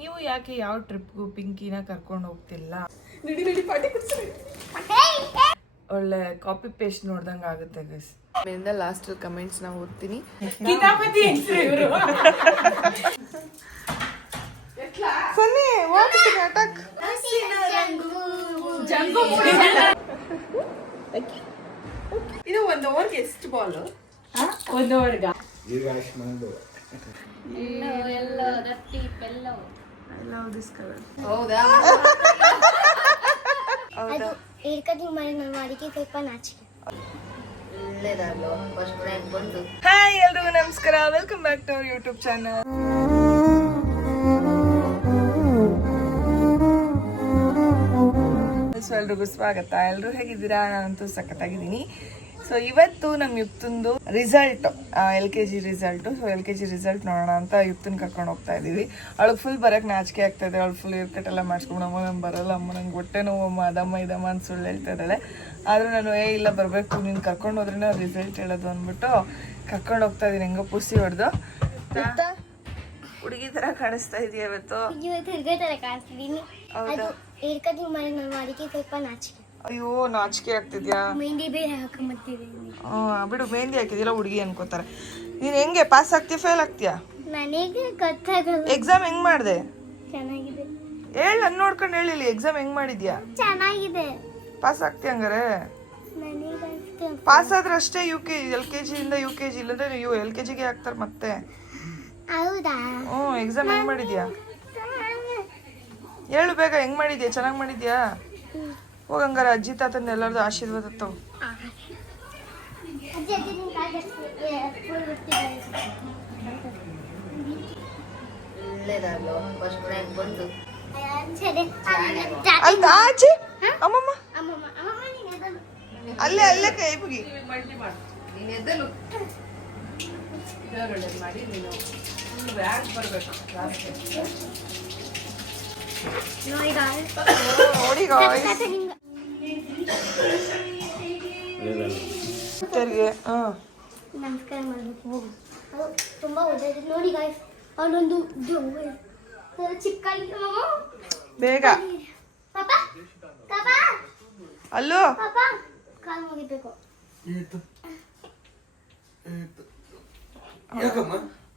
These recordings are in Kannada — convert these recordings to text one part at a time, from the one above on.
ನೀವು ಯಾಕೆ ಯಾವ ಟ್ರಿಪ್ಗೂ ಪಿಂಕಿನ ಕರ್ಕೊಂಡು ಹೋಗ್ತಿಲ್ಲ? ಒಳ್ಳೆ ಕಾಪಿ ಪೇಸ್ಟ್ ನೋಡ್ದಂಗೆ ಆಗುತ್ತೆ ಗೈಸ್. ಲಾಸ್ಟ್ ಕಮೆಂಟ್ಸ್ ನ ಓದ್ತೀನಿ. ಇದು 1 ಓವರ್ಗೆ ಎಷ್ಟು ಬಾಲ್? 1 ಓವರ್ಗ ಹೌದಾ? ಹಾಯ್ ಎಲ್ರಿಗೂ ನಮಸ್ಕಾರ, welcome back to our YouTube channel. So ಎಲ್ರಿಗೂ ಸ್ವಾಗತ. ಎಲ್ರು ಹೇಗಿದ್ದೀರಾ? ನಾನಂತೂ ಸಖತ್ತಾಗಿದ್ದೀನಿ. ಸೊ ಇವತ್ತು ನಮ್ಮ ಯುಕ್ತಂದು result, LKG result. So LKG result ನೋಡೋಣ ಅಂತ ಯುಕ್ತನ್ ಕರ್ಕೊಂಡು ಹೋಗ್ತಾ ಇದ್ದೀವಿ. ಅವಳಿಗೆ ಫುಲ್ ಬರೋಕ್ಕೆ ನಾಚಿಕೆ ಆಗ್ತಾ ಇದೆ. ಅವಳು ಫುಲ್ ಇರ್ಕಟ್ ಎಲ್ಲ ಮಾಡಿಸ್ಕೊಂಡು ಅಮ್ಮ ನಂಗೆ ಬರಲ್ಲ, ಅಮ್ಮ ನಂಗೆ ಹೊಟ್ಟೆ ನೋವಮ್ಮ, ಅದಮ್ಮ ಇದಮ್ಮ ಅಂತ ಸುಳ್ಳು ಹೇಳ್ತಾ ಇದ್ದಾಳೆ. ಆದರೂ ನಾನು ಇಲ್ಲ ಬರಬೇಕು, ನೀನು ಕರ್ಕೊಂಡು ಹೋದ್ರೆ ರಿಸಲ್ಟ್ ಹೇಳೋದು ಅಂದ್ಬಿಟ್ಟು ಕರ್ಕೊಂಡು ಹೋಗ್ತಾ ಇದ್ದೀನಿ. ಹೆಂಗೋ ಪುಸಿ ಹೊಡೆದು ಹುಡುಗಿ ಥರ ಕಾಣಿಸ್ತಾ ಇದೆಯಾ ಇವತ್ತು? ಹೌದಾ? ಅಯ್ಯೋ ನಾಚಿಕೆ ಆಗ್ತಿದ್ಯಾ? ಬಿಡು, ಮೆಹಂದಿ ಹಾಕಿದಿಲ್ಲ ಹುಡುಗಿ ಅನ್ಕೋತಾರೆ. ನೀನ್ ಹೆಂಗೆ ಪಾಸ್ ಆಗ್ತೀಯ ಫೇಲ್ ಆಗ್ತೀಯಾ? ಎಕ್ಸಾಮ್ ಹೆಂಗ್ ಮಾಡ್ದೆ? ಚೆನ್ನಾಗಿದೆ. ಹೇಳ, ನನ್ ನೋಡ್ಕೊಂಡು ಹೇಳಿಲ್ಲ. ಎಕ್ಸಾಮ್ ಹೆಂಗ್ ಮಾಡಿದ್ಯಾ? ಚೆನ್ನಾಗಿದೆ. ಪಾಸ್ ಆಗ್ತೀಯ ಹಂಗಾರೆ? ಪಾಸ್ ಆದ್ರೆ ಅಷ್ಟೇ. LKG ಇಂದ UKG, ಇಲ್ಲಂದ್ರೆ ನೀವು LKGಗೆ ಹಾಕ್ತಾರೆ ಮತ್ತೆ. ಹೌದಾ? ಎಕ್ಸಾಮ್ ಹೆಂಗ್ ಮಾಡಿದ್ಯಾ ಹೇಳು ಬೇಗ. ಹೆಂಗ್ ಮಾಡಿದ್ಯಾ? ಚೆನ್ನಾಗ್ ಮಾಡಿದ್ಯಾ? ಹೋಗಂಗಾರ ಅಜ್ಜಿ ತಾತನ ಎಲ್ಲರದು ಆಶೀರ್ವಾದ ತಗೋ. ಅಲ್ಲ ಆಚೆ ಅಮ್ಮಮ್ಮ ಅಲ್ಲೇ ಅಲ್ಲೇ ಕೈ ಮುಗಿ. ನೋಡಿ ನಮಸ್ಕಾರ ಮಾಡ್ಬೇಕು. ಹೋಗು. ತುಂಬಾ ಓದಿದೆ ನೋಡಿ ಗಾಯ್ಸ್. ಅವನೊಂದು ಚಿಕ್ಕ ಬೇಗ ಅಲ್ಲೋ ಕಾಲು ಮುಗಿಬೇಕು.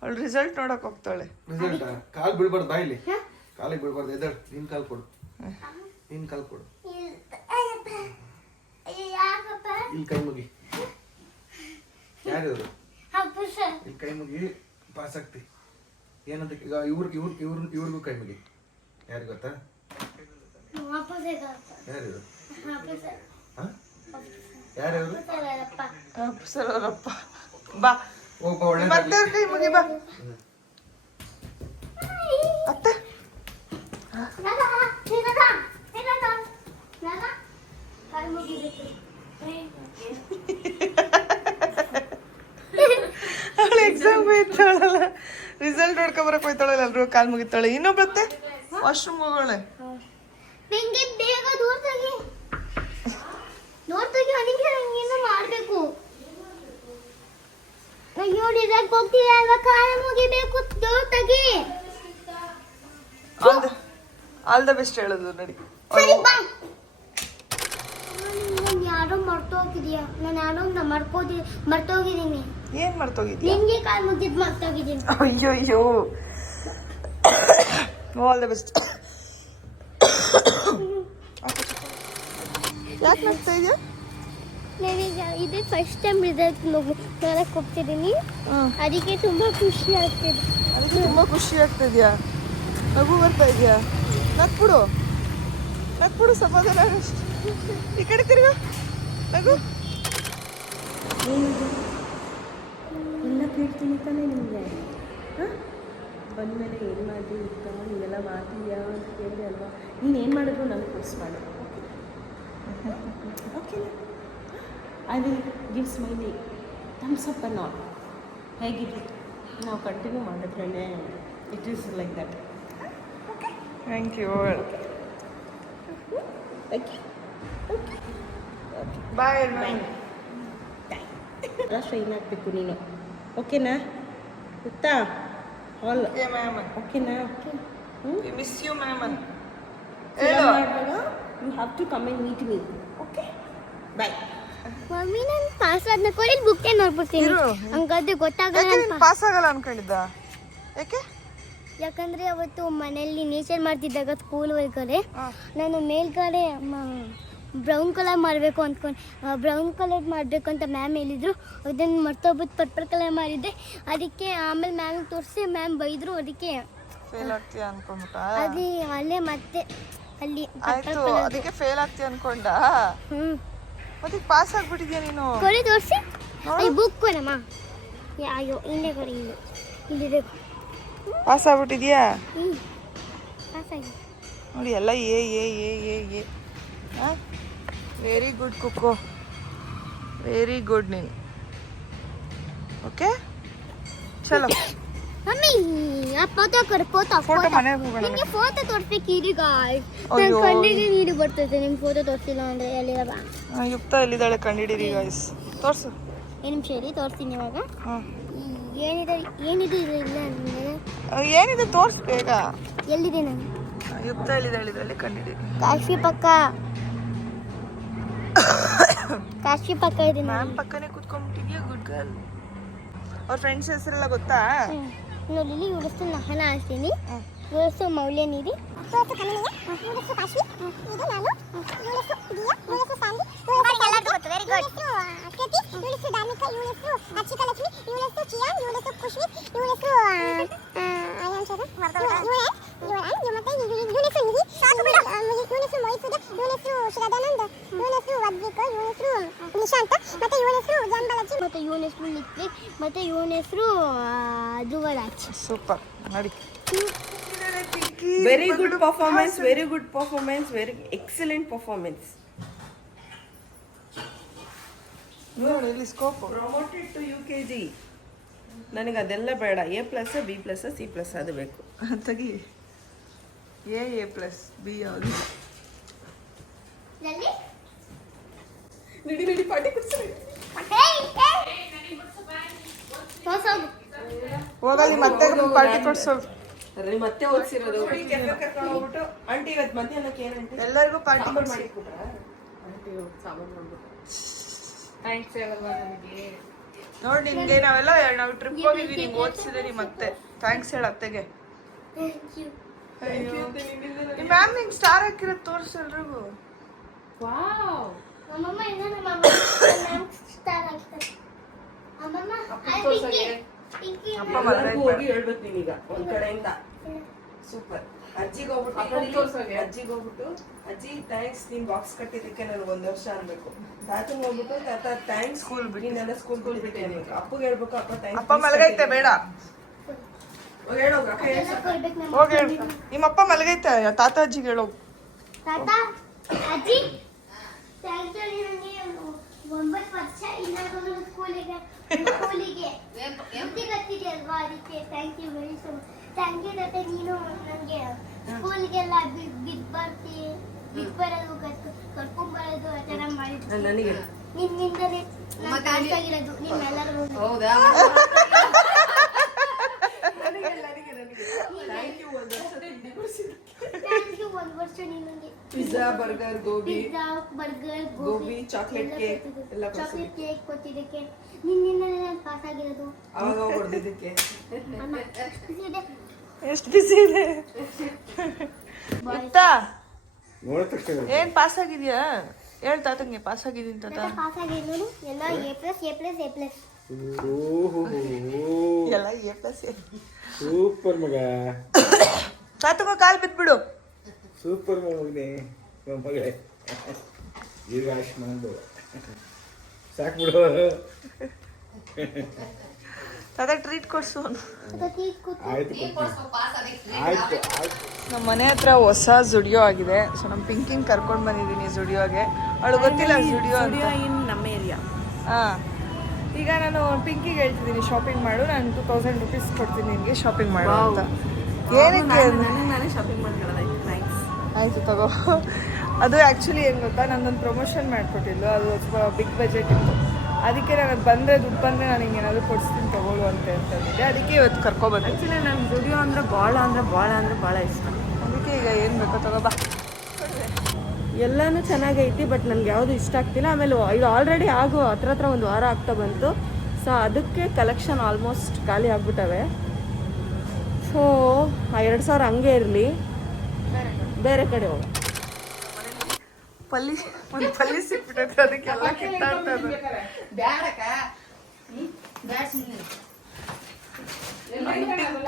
ಅವಳು ರಿಸಲ್ಟ್ ನೋಡಕ್ ಹೋಗ್ತಾಳೆ. ರಿಸಲ್ಟ್ ಕಾಲ್ ಬಿಡ್ಬಾರ್ದು, ಬಾಯಿಲಿ ಕಾಲಿಗೆ ಬಿಡ್ಬಾರ್ದು. ಎದಳು, ನಿನ್ ಕಾಲ್ ಕೊಡು, ನಿನ್ ಕಾಲ್ ಕೊಡು. ಇಲ್ಲಿ ಕೈ ಮುಗಿ. ಯಾರಿವರು? ಇಲ್ಲಿ ಕೈ ಮುಗಿ, ಪಾಸ್ ಆಗ್ತಿ. ಏನಂತ ಈಗ ಇವ್ರಿಗೂ ಕೈ ಮುಗಿ. ಯಾರು ಗೊತ್ತಾ? ಯಾರಿವರು? ಯಾರ್ಯಾರು? ಸರಪ್ಪ ಬಾ. ಮತ್ತೆ ಕೈ ಮುಗಿ ಬಾ. ಅತ್ತೆ ಅವಳು ಎಕ್ಸಾಮ್ ಹೋಯ್ತಾಳಲ್ಲ, ರಿಸಲ್ಟ್ ನೋಡ್ಕೊಂಬರಕ್ ಹೋಯ್ತಾಳಲ್ಲ, ಎಲ್ರು ಕಾಲ್ ಮುಗಿತಾಳೆ. ಇನ್ನೊಬ್ಬತ್ತೆ ವಾಶ್ರೂಮ್ ಹೋಗೋಳೆ. ಮಾಡ್ಬೇಕು. ಹೋಗ್ತೀವಿ ಅಲ್ವಾ, ಕಾಲ ಮುಗಿಬೇಕು. ಆಲ್ ದ ಬೆಸ್ಟ್ ಹೇಳೋದು ನಡಿ. ಯಾರೋ ಮರ್ತೋಗಿದ್ಯಾ? ನಾನು ಯಾರೋ ಮರ್ತೋಗಿದ್ದೀನಿ. ಏನ್ ಮರ್ತೋಗಿದ್ಯಾ? ನಿನ್ಗೆ ಕಾಲ್ ಮುಗಿದ್ ಮರ್ತೋಗಿದ್ದೀನಿ. ಅಯ್ಯೋ ಆಲ್ ದ ಬೆಸ್ಟ್. ಯಾಕೆ ನಗ್ತಾ ಇದೆಯಾ? ನಾನೀಗ ಇದೇ ಫಸ್ಟ್ ಟೈಮ್ ರಿಸಲ್ಟ್ ನೋಡಕ್ ಹೋಗ್ತಿದ್ದೀನಿ. ಅದಕ್ಕೆ ತುಂಬಾ ಖುಷಿ ಆಗ್ತಿದೆ. ಅದಕ್ಕೆ ತುಂಬಾ ಖುಷಿ ಆಗ್ತಿದ್ಯಾ? ನಗು ಬರ್ತಾ ಇದೆಯಾ? ನಗ್ಬಿಡು, ಸಮಾಧಾನ ಆಗಷ್ಟು. ಈ ಕಡೆ ತಿರ್ಗ ನಗು. ಎಲ್ಲ ಕೇಳ್ತೀನಿ ತಾನೇ ನಿಮಗೆ. ಬಂದಮೇಲೆ ಏನು ಮಾಡಿ ಇತ್ತ ನೀವೆಲ್ಲ ಮಾಡ್ತೀಯಾ ಅಂತ ಕೇಳಿದೆ ಅಲ್ವಾ. ನೀನು ಏನು ಮಾಡಿದ್ರು ನನಗೆ ಪೋಸ್ಟ್ ಮಾಡು, ಓಕೆನಾ? I will give smiley thumbs up and all. ಹೇಗಿರಲಿ, ನಾವು ಕಂಟಿನ್ಯೂ ಮಾಡಿದ್ರೇ it is like that. Thank you. Okay okay bye. ಎಲ್ಲ ಸ್ಟ್ರೈನ್ ಆಗಬೇಕು ನೀನು, ಓಕೆನಾ? ಗೊತ್ತಾ? ಆಲ್ ಓಕೆನಾ? ಮಿಸ್ ಯು ಮ್ಯಾಮ್ ಅಂತ ಫಿಲಮ್ ಹೇಳು. ಮಾಡುವಾಗ you have to come and meet me. Okay bye. Mummy ನಾನು ಪಾಸ್ ಆದ್ನ ಕೊಡಿ ಬುಕ್ ನೋಡ್ಬಿಡ್ತೀನಿ ಇರು. ಹಂಗಾದ್ರೆ ಗೊತ್ತಾಗಲ್ಲ ಯಾಕೆ ನನ್ ನೀನು ಪಾಸ್ ಆಗಲ್ಲ ಅನ್ಕೊಂಡಿದ್ದ? ಯಾಕೆ? ಯಾಕಂದ್ರೆ ಅವತ್ತು ಮನೆಯಲ್ಲಿ ನೇಚರ್ ಮಾಡ್ತಿದ್ದಾಗ ಸ್ಕೂಲ್ ಒಳಗಡೆ ಹಾ. ನಾನು ಮೇಲ್ಗಡೆ ಬ್ರೌನ್ ಕಲರ್ ಮಾಡಬೇಕು ಅಂದ್ಕೊಂಡು ಬ್ರೌನ್ ಕಲರ್ ಮಾಡಬೇಕು ಅಂತ ಮ್ಯಾಮ್ ಹೇಳಿದ್ರು. ಅದನ್ನು ಮರ್ತೋಗ್ಬಿಟ್ಟು ಪರ್ಪಲ್ ಕಲರ್ ಮಾಡಿದ್ದೆ. ಅದಕ್ಕೆ ಆಮೇಲೆ ಮ್ಯಾಮ್ ತೋರಿಸಿ ಮ್ಯಾಮ್ ಬೈದರು. ಅದಕ್ಕೆ ಫೇಲ್ ಆಗ್ತೀಯ ಅನ್ಕೊಂಡ್ಬಿಟ್ಟ? ಅಲ್ಲಿ ಅಲ್ಲೇ ಮತ್ತೆ ಅಲ್ಲಿ ಆಯ್ತು, ಅದಕ್ಕೆ ಫೇಲ್ ಆಗ್ತೀಯ ಅನ್ಕೊಂಡ. ಹ್ಞೂ ಮತ್ತೆ ಪಾಸ್ ಆಗ್ಬಿಟ್ಟಿದ್ಯಾ ನೀನು? ಕೊಡಿ ತೋರಿಸಿ. ಈ ಬುಕ್ ಕೊಡಮ್ಮ. ಅಯ್ಯೋ ಇಲ್ಲೇ ಕೊಡಿ, ಇಲ್ಲಿದೆ. ಪಾಸ್ ಆಗ್ಬಿಟ್ಟಿದ್ಯಾ? ಹ್ಞೂ ಪಾಸ್ ಆಗಿ ನೋಡಿ ಎಲ್ಲ ಏ ಏ ಏ ಏ ಏ. ವೆರಿ ಗುಡ್ ಕುಕ್ಕು, ವೆರಿ ಗುಡ್ ನೀನು. ಓಕೆ ಚಲೋ. ಮಮ್ಮಿ ಆ ಫೋಟೋ ಕೊಡು. ಫೋಟೋ ಮನೆಗೆ ಹೋಗೋಣ. ನಿಮಗೆ ಫೋಟೋ ತೋರಿಸ್ಬೇಕು ಈಗ. ನನ್ನ ಅಯ್ಯೋ. ಕಣ್ಣಿಗೆ ನೀರು ಬರ್ತೈತೆ ನಿಮ್ಮ ಫೋಟೋ ತೋರಿಸಿಲ್ಲ ಅಂದರೆ ಎಲ್ಲಿರ ಬಾ. ಯುಕ್ತ ಎಲ್ಲಿದ್ದಾಳೆ ಕಂಡಿಡೀರಿ ಗಾಯ್ಸ್. ತೋರಿಸು. ಏನು ನಿಮಿಷ ಇರಿ ತೋರಿಸ್ತೀನಿ ಇವಾಗ. ಹಾಂ ಏನಿದೆ ಏನಿದೆ ಇದು ಇಲ್ಲ ನನಗೆ. ಏನಿದೆ ತೋರ್ಸು ಬೇಗ. ಎಲ್ಲಿದೆ ನಾನು? ಯುಕ್ತ ಎಲ್ಲಿದ್ದಾಳೆ ಇದರಲ್ಲಿ ಕಂಡಿಡೀರಿ. ಕಾಶಿ ಪಕ್ಕ ಕಾಶಿ ಪಕ್ಕ ಇದೆ ಮ್ಯಾಮ್ ಪಕ್ಕನೇ ಕೂತ್ಕೊಂಡ್ಬಿಟ್ಟಿದ್ಯಾ. Good girl. ಅವ್ರ ಫ್ರೆಂಡ್ಸ್ ಹೆಸರೆಲ್ಲ ಗೊತ್ತಾ? ನೋಡಿ ಇಲ್ಲಿ ಇವಳ ಹೆಸರು ನಹನ ಅಂತೀನಿ. ಇವಳ ಹೆಸರು ಮೌಲ್ಯ ನೀರಿ. ಮತ್ತೆ ಇವನ ಹೆಸರು ಲಿತ್ವಿಕ್. ಮತ್ತೆ ಇವನ ಹೆಸರು ಧ್ರುವರಾಜ್. ಸೂಪರ್ ನೋಡಿ. Very good performance, very good performance, very excellent performance. ನೋಡಿ ಇಲ್ಲಿ ಸ್ಕೋಪ್. Promoted to UKG. ನನಗೆ ಅದೆಲ್ಲ ಬೇಡ. A+, B+, C+ ಅದು ಬೇಕು. ತೆಗಿ. ಎ ಪ್ಲಸ್ ಬಿ ಯಾವುದು? ನಡಿ ನಡಿ ಪಾರ್ಟಿ ಕೊಡ್ಸರಿ. ಹೋಗಲ್ಲಿ ಮತ್ತೆ ಪಾರ್ಟಿ ಕೊಡ್ಸೋ. ಅದ್ರಲ್ಲಿ ಮತ್ತೆ ಓದಿಸಿರೋದು ಕರ್ಕೊಂಡು ಹೋಗ್ಬಿಟ್ಟು ಆಂಟಿ ಇವತ್ತು ಮಧ್ಯಾಹ್ನಕ್ಕೆ ಏನಂಟಿ ಎಲ್ಲರಿಗೂ ಪಾರ್ಟಿ ಸಾಂಬಾರ್ ಕೊಡ್ಸಿ. ಮಾಡಿಕೊಟ್ರ ಆಂಟಿ ಸಾಂಬಾರ್ ಮಾಡ್ಬಿಟ್ಟು ಥ್ಯಾಂಕ್ಸ್ ಹೇಳಲ್ವಾ ನನಗೆ? ನೋಡಿ ನಿಮ್ಗೆ ನಾವು ಟ್ರಿಪ್ ಹೋಗಿದ್ವಿ, ನಿಮ್ಗೆ ಓದಿಸಿದ್ರಿ. ಮತ್ತೆ ಥ್ಯಾಂಕ್ಸ್ ಹೇಳ ಅತ್ತೆಗೆ. ಅಯ್ಯೋ ನಿಮ್ಮ ಮ್ಯಾಮ್ ನಿಂಗೆ ಸ್ಟಾರ್ ಹಾಕಿರೋದು ತೋರಿಸು ಎಲ್ರಿಗೂ. ವಾವ್, ನಮ್ಮಮ್ಮ ಇನ್ನ ನಮ್ಮಮ್ಮ ಸ್ಟಾರ್ ಆಗ್ತಾರೆ. ಅಮ್ಮಮ್ಮ ಅಪ್ಪ ಮಲ್ಗೈತೆ. ಹೋಗಿ ಹೇಳ್ಬೇಕು ನೀನೀಗ ಒಂದ್ ಕಡೆಯಿಂದ. ಸೂಪರ್. ಅಜ್ಜಿಗೆ ಹೋಗ್ಬಿಟ್ಟು ಅಜ್ಜಿ ಥ್ಯಾಂಕ್ಸ್ ನೀನ್ ಬಾಕ್ಸ್ ಕಟ್ಟಿದ್ದಕ್ಕೆ ನನಗೆ 1 ವರ್ಷ ಅನ್ಬೇಕು. ತಾತಂಗ್ ಹೋಗ್ಬಿಟ್ಟು ತಾತ ಥ್ಯಾಂಕ್ಸ್ ಸ್ಕೂಲ್ ಬಿಡಿ ನೆಲ್ಲ ಸ್ಕೂಲ್ ಬಿಟ್ಟೆ ಅನ್ಬೇಕು. ಅಪ್ಪಗೆ ಹೇಳ್ಬೇಕು ಅಪ್ಪ ಥ್ಯಾಂಕ್ಸ್. ಅಪ್ಪ ಮಲಗೈತೆ ಬೇಡ. ಹೇಳೋಗ ಅಕ್ಕ ಹೇಳ್ಸ. ಹೋಗಿ ನಿಮ್ಮಪ್ಪ ಮಲಗೈತೆ. ತಾತ ಅಜ್ಜಿಗೆ ಹೇಳೋಗು. ತಾತ ಅಜ್ಜಿ ಥ್ಯಾಂಕ್ ಯು. ನನಗೆ 9 ವರ್ಷ ಇಲ್ಲ ಸ್ಕೂಲಿಗೆ ಕತ್ತಿದೆ ಅಲ್ವಾ, ಅದಕ್ಕೆ thank you very so much. Thank you ತಾತ. ನೀನು ನನಗೆ ಸ್ಕೂಲಿಗೆಲ್ಲ ಬಿಟ್ಟು ಬರೋದು ಕರ್ಕೊಂಡ್ಬರೋದು ಆ ಥರ ಮಾಡಿದ್ದು ನನಗೆ ನಿನ್ನಿಂದಲೇ ನಾನು ಕಾಸಾಗಿರೋದು ನಿಮ್ಮೆಲ್ಲರೂ. ಹೌದಾ? Thank you. ಒಂದು ವರ್ಷ ತಿಂಡಿ ಕೊಡ್ಸಿದ್ದಕ್ಕೆ. ಥ್ಯಾಂಕ್ ಯು 1 ವರ್ಷ ನಿಮಗೆ pizza, burger, gobi, pizza, burger, gobi, chocolate cake ಎಲ್ಲ ಚಾಕ್ಲೇಟ್ ಕೇಕ್ ಕೊಟ್ಟಿದ್ದಕ್ಕೆ ನಿನ್ನಿಂದಲೇ ನಾನು ಪಾಸ್ ಆಗಿರೋದು. ಅವಾಗ ಹೊಡೆದಿದ್ದಕ್ಕೆ. ಅಮ್ಮ ಇದೆ. ಎಷ್ಟು ಬಿಸಿ ಇದೆ ಗೊತ್ತಾ? ನೋಡಿದ ತಕ್ಷಣ ಏನ್ ಪಾಸ್ ಆಗಿದ್ಯಾ? ಹೇಳ್ ತಾತಂಗೆ ಪಾಸ್ ಆಗಿದ್ದೀನಿ ತಾತ. ಪಾಸ್ ಆಗಿರೋದು ಎಲ್ಲ A+, ಓಹೋ ಎಲ್ಲ ಎ ಪ್ಲಸ್. ಸೂಪರ್ ಮಗ, ತಾತಂಗ ಕಾಲ್ ಬಿದ್ಬಿಡು. ಸೂಪರ್ ಮಗನೇ ಮಗಳೇ. ಈಗ ಆಯುಷ್ಮಾನ್ ಸಾಕು ಬಿಡು. ತಾತ ಟ್ರೀಟ್ ಕೊಡ್ಸು. ಆಯ್ತು ಆಯ್ತು ಆಯ್ತು. ನಮ್ಮ ಮನೆ ಹತ್ರ ಹೊಸ ಜುಡಿಯೋ ಆಗಿದೆ. ಸೊ ನಮ್ಮ ಪಿಂಕಿಂಗ್ ಕರ್ಕೊಂಡು ಬಂದಿದ್ದೀನಿ ಜುಡಿಯೋಗೆ. ಅವಳು ಗೊತ್ತಿಲ್ಲ ಜುಡಿಯೋ ಅಂತ. ಇನ್ ನಮ್ಮ ಏರಿಯಾ. ಹಾಂ, ಈಗ ನಾನು ಪಿಂಕಿಗೆ ಹೇಳ್ತಿದ್ದೀನಿ ಶಾಪಿಂಗ್ ಮಾಡು, ನಾನು 2000 ರೂಪೀಸ್ ಕೊಡ್ತೀನಿ ನಿನಗೆ ಶಾಪಿಂಗ್ ಮಾಡು ಅಂತ. ಏನಕ್ಕೆ? ನಾನೇ ಶಾಪಿಂಗ್ ಮಾಡ್ಕೊಳ್ಳೋದಾಯ್ತು. ಥ್ಯಾಂಕ್ಸ್. ಆಯಿತು ತಗೋ. ಅದು ಆ್ಯಕ್ಚುಲಿ ಏನು ಗೊತ್ತಾ, ನಂದೊಂದು ಪ್ರಮೋಷನ್ ಮಾಡಿಕೊಟ್ಟಿದ್ದು. ಅದು ಸ್ವಲ್ಪ ಬಿಗ್ ಬಜೆಟ್ ಇತ್ತು. ಅದಕ್ಕೆ ನಾನು ಬಂದರೆ ದುಡ್ಡು ಬಂದರೆ ನಾನು ಹಿಂಗೆ ಏನಾದರೂ ಕೊಡಿಸ್ತೀನಿ ತಗೊಳ್ಳು ಅಂತ ಹೇಳ್ತಿದ್ದೆ. ಅದಕ್ಕೆ ಇವತ್ತು ಕರ್ಕೊಬಂದು. ಆ್ಯಕ್ಚುಲಿ ನಂಗೆ ಸ್ಟುಡಿಯೋ ಅಂದರೆ ಭಾಳ ಇಷ್ಟ. ಅದಕ್ಕೆ ಈಗ ಏನು ಬೇಕೋ ತಗೋಬಾ. ಎಲ್ಲನೂ ಚೆನ್ನಾಗೈತಿ, ಬಟ್ ನನಗೆ ಯಾವುದು ಇಷ್ಟ ಆಗ್ತಿಲ್ಲ. ಆಮೇಲೆ ಇದು ಆಲ್ರೆಡಿ ಆಗೋ ಹತ್ರ ಒಂದು ವಾರ ಆಗ್ತಾ ಬಂತು. ಸೊ ಅದಕ್ಕೆ ಕಲೆಕ್ಷನ್ ಆಲ್ಮೋಸ್ಟ್ ಖಾಲಿ ಆಗ್ಬಿಟ್ಟವೆ. ಸೊ ಆ 2000 ಹಂಗೆ ಇರಲಿ, ಬೇರೆ ಕಡೆ ಹೋಗ. ಒಂದು ಪಲ್ಲಿ ಸಿಕ್ಬಿಟ್ಟೈತೆ, ಅದಕ್ಕೆಲ್ಲ ಕಿತ್ತಾಡ್ತಾ ಇದ್ದಾರೆ.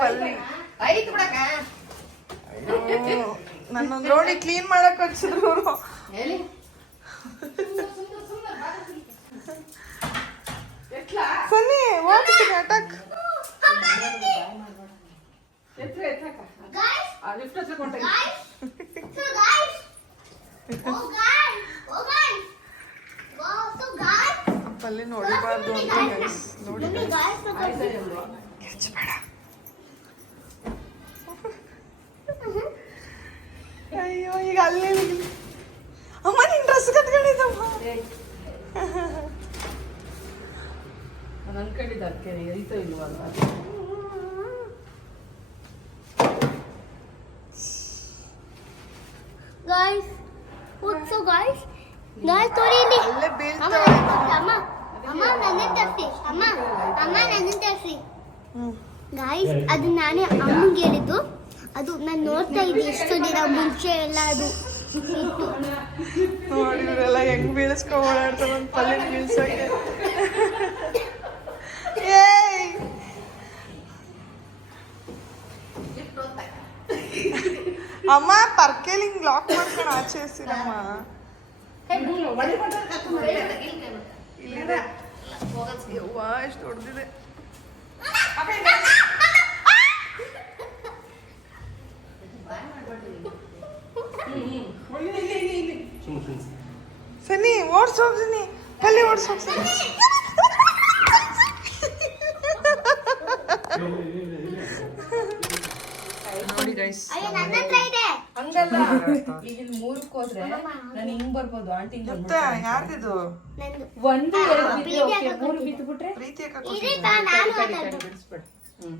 ಪಲ್ಲಿ ನನ್ನೊಂದು ನೋಡಿ ಕ್ಲೀನ್ ಮಾಡಕ್ ಹಚ್ಚಿದ್ರು ಅವರು. ಸನ್ನಿ ಅಟ್ಯಾಕ್. ಪಲ್ಲಿ ನೋಡಿಬಾರ್ದು ಅಂತ ನೋಡಿ ಹೆಚ್ಚಬೇಡ. ಅಯ್ಯೋ ಈಗ ಅಲ್ಲೇ ಅಮ್ಮ ನಿನ್ ಡ್ರೆಸ್ ಕತ್ಕೊಂಡಿದ್ದಮ್ಮ. ಗಾಯ್ಸ್ ಸೊ ಗಾಯ್ಸ್ ತೋರಿ ಇಲ್ಲಿ ಅಲ್ಲೇ ಬೀಳ್ತಾವೆ. ಅಮ್ಮ ನನ್ನ ತರ್ಸಿ ಅಮ್ಮ ನನ್ನ ತರ್ಸಿ ಗಾಯ್ಸ್. ಅದು ನಾನೇ ಅಮ್ಮಂಗೆ ಹೇಳಿದ್ದು. ಅದು ನಾನು ನೋಡ್ತಾ ಇದ್ದೆ ಎಷ್ಟು ದಿನ ಮುಂಚೆ ಎಲ್ಲ ಅದು ಇತ್ತು. ನೋಡಿ ಇವರೆಲ್ಲ ಹೆಂಗ್ ಬೀಳಿಸ್ಕೊ ಓಡಾಡ್ತಾರೆ. ಒಂದು ಪಲ್ಲಿ ಬೀಳ್ಸೋಕೆ. ಅಮ್ಮ ಪರ್ಕೆಲಿ ಹಿಂಗ್ ಲಾಕ್ ಮಾಡ್ಕೊಂಡು ಆಚೆ ಎಸಿರಮ್ಮ. ಇಲ್ಲಿದೆ. ಯವ್ವ ಎಷ್ಟು ದೊಡ್ಡದಿದೆ. ಸನಿ ಓಡ್ಸೋಗ್ತೀನಿ, ಪಲ್ಲಿ ಓಡ್ಸೋಗ್ತೀನಿ. ನೋಡಿ ಗೈಸ್, ಅಯ್ಯೋ ನನ್ನ ಹತ್ರ ಇದೆ. ಹಂಗಲ್ಲ, ಈಗ 3ಕ್ಕೆ ಹೋದ್ರೆ ನಾನು ಹಿಂಗ್ ಬರ್ಬೋದು. ಆಂಟಿ ಮತ್ತೆ ಯಾರ್ದಿದು? ನಂದು 1 2 ಬಿದ್ದು 3 ಬಿದ್ದುಬಿಟ್ರೆ ಪ್ರೀತಿ ಅಕ್ಕ ಇದೆ ನಾನು ಮಾತಾಡ್ತೀನಿ.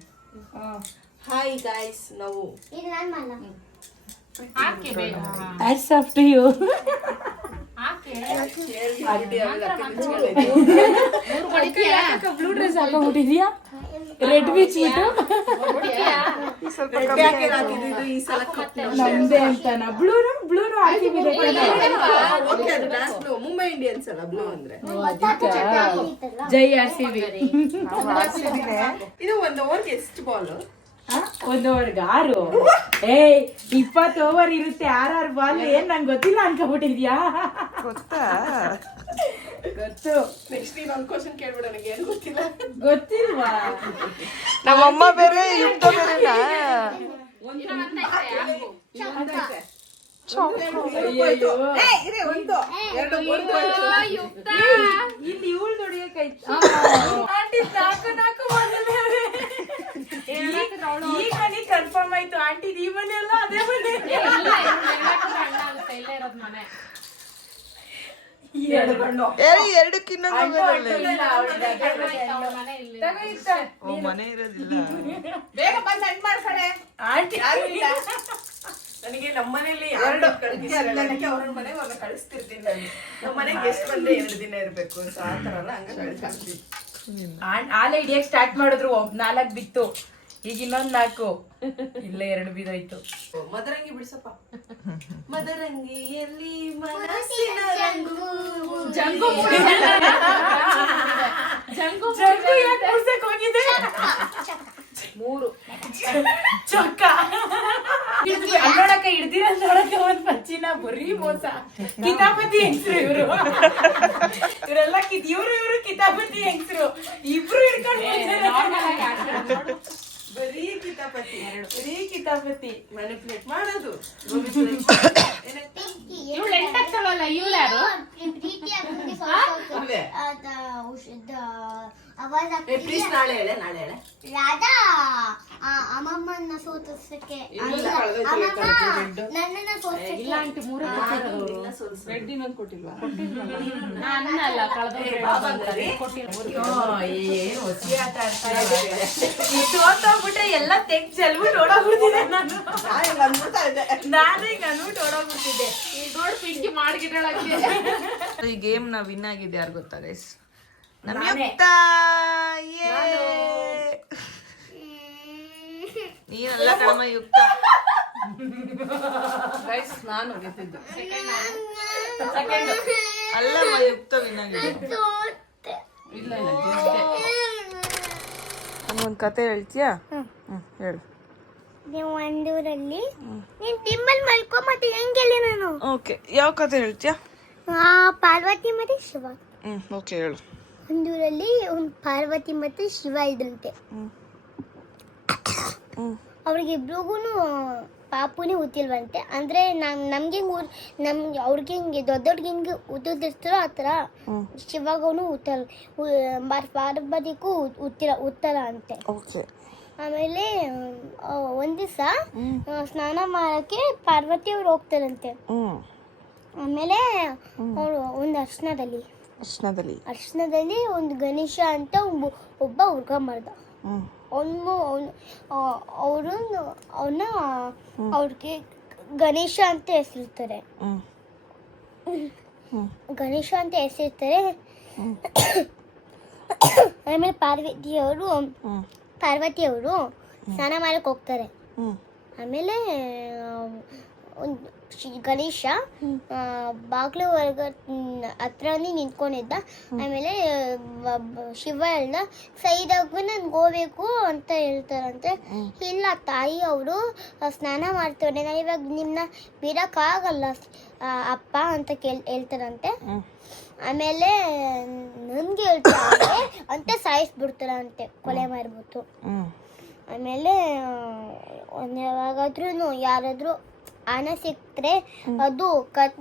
ಹಾಯ್ ಗಾಯ್ಸ್, ನಾವು ಇದು ನಾನು ಮಾಡ ಹಾಕಿ ಬೇಗ ಹ್ಯಾಟ್ಸ್ ಆಫ್ ಟು ಯು. ಹಾಕಿ ಬ್ಲೂ ಡ್ರೆಸ್ ಹಾಕೊಂಡ್ಬಿಟ್ಟಿದ್ಯಾ? ರೆಡ್ ಬೀಚ್ ಬಿಟ್ಟು ಸ್ವಲ್ಪ ಈ ಸಲ ನಮ್ದೇ ಅಂತಾನ ಬ್ಲೂನು ಹಾಕಿಬಿದೆ. ಮುಂಬೈ ಇಂಡಿಯನ್ಸ್ ಅಲ್ಲ ಬ್ಲೂ ಅಂದ್ರೆ. ಜೈ RCB. ಇದು ಒಂದು ಓವರ್ಗೆ ಎಷ್ಟು ಬಾಲ್? 1 ಓವರ್ಗೆ 6. ಏಯ್ 20 ಓವರ್ ಇರುತ್ತೆ, 6 ಬಾಲ್. ಏನ್ ನಂಗೆ ಗೊತ್ತಿಲ್ಲ ಅನ್ಕೋಬಿಟ್ಟಿದ್ಯಾ? ಗೊತ್ತಾ? ಗೊತ್ತು. ನೆಕ್ಸ್ಟ್ ಇನ್ನೊಂದು ಕ್ವಶನ್ ಕೇಳ್ಬಿಡ, ನನಗೆ ಏನು ಗೊತ್ತಿಲ್ಲ. ಗೊತ್ತಿಲ್ವಾ? ನಮ್ಮಮ್ಮ ಬೇರೆ ಯುಕ್ತ ಬೇರೆನಾ? ಇಲ್ಲಿ ಇವಳು ದುಡಿಯಕೈತಿ. ಆಂಟಿ 4 ಈಗ ನನಗೆ ಕನ್ಫರ್ಮ್ ಆಯ್ತು. ಆಂಟಿ ಈ ಮನೆ ಅಲ್ಲ ಅದೇ ಮನೆ. ಎರಡಕ್ಕೆ ಇನ್ನೊಂದು ಮನೆ ಇರೋದಿಲ್ಲ. ಬೇಗ ಬಂದು ಎಂಟ್ ಮಾಡ್ಕಡೆ ಆಂಟಿ. ನನಗೆ ನಮ್ಮ ಮನೇಲಿ ಅದಕ್ಕೆ ಅವ್ರ ಮನೆಗೆ ಅವ್ರನ್ನ ಕಳಿಸ್ತಿರ್ತೀನಿ. ನಾನು ನಮ್ಮ ಮನೆಗೆ ಗೆಸ್ಟ್ ಬಂದ್ರೆ 2 ದಿನ ಇರ್ಬೇಕು ಅಂತ ಆ ತರ ಎಲ್ಲ ಹಂಗ ಕಳಿಸ್ತೀನಿ. ಆಲೆ ಹಿಡಿಯಕ್ ಸ್ಟಾರ್ಟ್ ಮಾಡಿದ್ರು, 4 ಬಿತ್ತು. ಈಗ ಇನ್ನೊಂದ್ 4. ಇಲ್ಲೇ 2 ಬಿದ್ದೋಯ್ತು. ಮದರಂಗಿ ಬಿಡ್ಸಪ್ಪ. ಮದರಂಗಿಯಲ್ಲಿ ಮನಸ್ಸಿನ ರಂಗು ಜಂಗು ಯಾಕೆ ಕೂರ್ಸಕ್ ಹೋಗಿದೆ? 3 ಚೊಕ್ಕ ನೋಡಕ ಹಿಡ್ದಿರ ನೋಡಕ ಒಂದ್ ಪಚ್ಚಿನ ಬರೀ ಮೋಸ. ಕಿತಾಪತಿ ಹೆಂಗ್ಸ್ರು ಇವ್ರು. ಇವರೆಲ್ಲ ಇವ್ರು ಕಿತಾಪತಿ ಹೆಂಗ್ಸ್ರು. ಇಬ್ರು ಹಿಡ್ಕೊಂಡು ಬರೀ ಕಿತಾಪತಿ. ಮ್ಯಾನಿಪುಲೇಟ್ ಮಾಡೋದು. ಇವಳು ಎಂಟಾಗ್ತಾಳಲ್ಲ, ಇವ್ರು ಯಾರು? ಅವಾಜ್ ಆಗ್ತಿದೆ. ಪ್ಲೀಸ್ ನಾಳೆ ಹೇಳೆ ರಾಧಾ ಅಮ್ಮಮ್ಮನ್ನ ಸೋತಿಸಕ್ಕೆ ನನ್ನನ್ನ ಸೋತಿಸಕ್ಕೆ ಇಲ್ಲ ಆಂಟಿ ಮೂರೇ ಕೊಟ್ಟಿರೋದು ರೆಡ್ ಇನ್ನೊಂದು ಕೊಟ್ಟಿಲ್ವಾ? ನಾನಲ್ಲ ಏನು ಹೊಸಿ ಆಟ ಸೋತೋಗ್ಬಿಟ್ರೆ ಎಲ್ಲ ತೆಗ್ ಚೆಲ್ಬಿಟ್ಟು ಓಡೋಗ್ಬಿಡ್ತಿದ್ದೆ ನಾನು ಅಂದ್ಬಿಡ್ತಾ ಇದ್ದೆ ನಾನು ಹಿಂಗ ಅಂದ್ಬಿಟ್ಟು ಓಡೋಗ್ಬಿಡ್ತಿದ್ದೆ. ನೋಡಿ ಪಿಂಕಿ ಮಾಡ್ಗಿಟ್ಟಳಕ್ಕೆ ಈ ಗೇಮ್ ನ ವಿನ್ ಆಗಿದೆ ಯಾರು ಗೊತ್ತಾ ಗೈಸ್? ನಮ್ ನಾನೇ. ಯುಕ್ತ. ನೀನಲ್ಲ ಕಣಮ್ಮ ಯುಕ್ತ. ಗೈಸ್ ನಾನು ಗೆದ್ದಿದ್ದು. ಅಲ್ಲಮ್ಮ ಯುಕ್ತ ವಿನ್ ಆಗಿದೆ. ಇಲ್ಲ ಇಲ್ಲ ಗೆದ್ದೆ. ನಮ್ಗೊಂದು ಕತೆ ಹೇಳ್ತೀಯಾ? ಹೇಳು. ನೀವು ಒಂದೂರಲ್ಲಿ ನೀನ್ ಟಿಮ್ಮಲ್ಲಿ ಮಲ್ಕೊ ಮತ್ತೆ ಹೆಂಗೆಲ್ಲಿ ನಾನು ಓಕೆ, ಯಾವ ಕತೆ ಹೇಳ್ತೀಯಾ? ಪಾರ್ವತಿ ಮತ್ತೆ ಶಿವ. ಓಕೆ ಹೇಳು. ಒಂದೂರಲ್ಲಿ ಒಂದು ಪಾರ್ವತಿ ಮತ್ತೆ ಶಿವ ಇದ್ರಂತೆ. ಅವ್ರಿಗಿಬ್ರಿಗೂ ಪಾಪುನೇ ಹುಟ್ಟಿಲ್ವಂತೆ. ಅಂದ್ರೆ ನಮ್ಗೆ ಅವ್ರಿಗೆ ಹಿಂಗೆ ದೊಡ್ಡವ್ರಿಗೆ ಹಿಂಗೆ ಹುಟ್ಟಿರ್ತಾರೋ ಆ ಥರ ಶಿವಗೂ ಪಾರ್ವತಿಗೂ ಹುಟ್ಟಲ್ಲ ಅಂತೆ. ಓಕೆ. ಆಮೇಲೆ ಒಂದ್ ದಿವಸ ಸ್ನಾನ ಮಾಡಕ್ಕೆ ಪಾರ್ವತಿ ಅವ್ರು ಹೋಗ್ತಾರಂತೆ. ಆಮೇಲೆ ಅವರು ಒಂದು ಅರ್ಶನದಲ್ಲಿ ಒಂದು ಗಣೇಶ ಅಂತ ಒಬ್ಬ ಹುಡುಗ ಮಾಡ್ದ. ಅವ್ರಿಗೆ ಗಣೇಶ ಅಂತ ಹೆಸರಿರ್ತಾರೆ. ಆಮೇಲೆ ಪಾರ್ವತಿಯವರು ಸ್ನಾನ ಮಾಡಕ್ ಹೋಗ್ತಾರೆ. ಆಮೇಲೆ ಗಣೇಶ ಬಾಗ್ಲು ಹತ್ರನೇ ನಿಂತ್ಕೊಂಡಿದ್ದ. ಆಮೇಲೆ ಶಿವ ಹೇಳ್ದ, ಸೈದಾಗೂ ನನ್ಗೆ ಹೋಗ್ಬೇಕು ಅಂತ ಹೇಳ್ತಾರಂತೆ. ಇಲ್ಲ ತಾಯಿ ಅವರು ಸ್ನಾನ ಮಾಡ್ತವ್ರೆ, ನಾನು ಇವಾಗ ನಿಮ್ಮನ್ನ ಬಿಡಕ್ಕಾಗಲ್ಲ ಅಪ್ಪ ಅಂತ ಹೇಳ್ತಾರಂತೆ. ಆಮೇಲೆ ನನ್ಗೆ ಹೇಳ್ತಾರೆ ಅಂತ ಸಾಯಿಸ್ಬಿಡ್ತಾರಂತೆ, ಕೊಲೆ ಮಾಡ್ಬಿಟ್ಟು. ಆಮೇಲೆ ಯಾವಾಗಾದ್ರೂ ಯಾರಾದ್ರೂ ಆನೆ ಸಿಕ್ತ್ರೆ ಅದು ಕಟ್